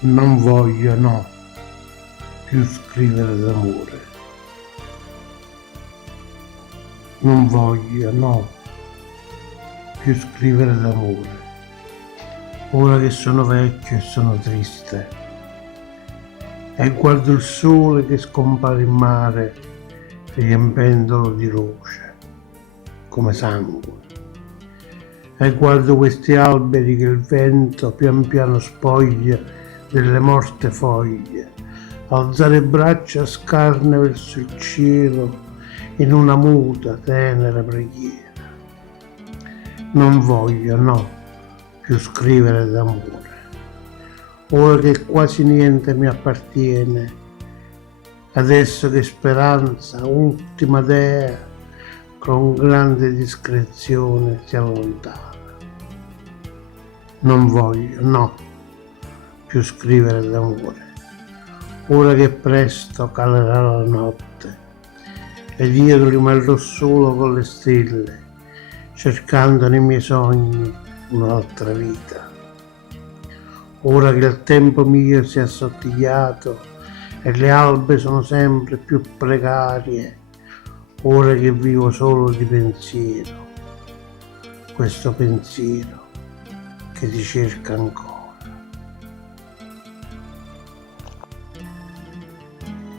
Non voglio, no, più scrivere d'amore. Non voglio, no, più scrivere d'amore. Ora che sono vecchio e sono triste e guardo il sole che scompare in mare riempendolo di luce come sangue. E guardo questi alberi che il vento pian piano spoglia delle morte foglie, alzare braccia scarne verso il cielo in una muta, tenera preghiera. Non voglio, no, più scrivere d'amore. Ora che quasi niente mi appartiene, adesso che speranza, ultima dea, con grande discrezione si allontana. Non voglio, no, più scrivere d'amore. Ora che presto calerà la notte ed io rimarrò solo con le stelle, cercando nei miei sogni un'altra vita. Ora che il tempo mio si è assottigliato e le albe sono sempre più precarie, ora che vivo solo di pensiero, questo pensiero che ti cerca ancora.